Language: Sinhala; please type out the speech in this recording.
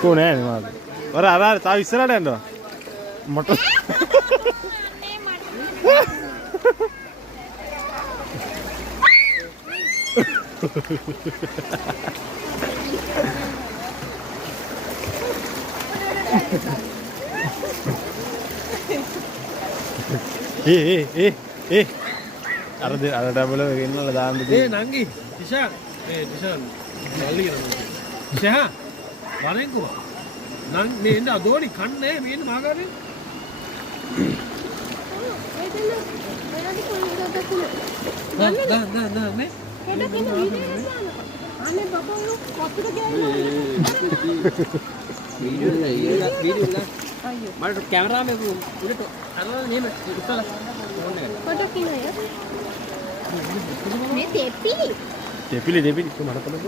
කෝ නෑ නේ මාත්. වර අර තාම ඉස්සරහට යනවා. මට ඒ අර ඩබල ගෙන්නලා දාන්න නංගි තිෂා තිෂා මල්ලි කරනවා තිෂා වරෙන්කෝ නං මේ ඉන්න අදෝනි කන්නේ මේ ඉන්න මාගාවේ නේ අනේ බබා කොතර ගෑනේ වීඩියෝ අයියෝ මට කැමරාවේ උඩට අරලා නෙම ඉස්සලා ෆෝන් එකට ෆොටෝ කිනෝය මේ තෙපි දෙපිලි මට බලන්න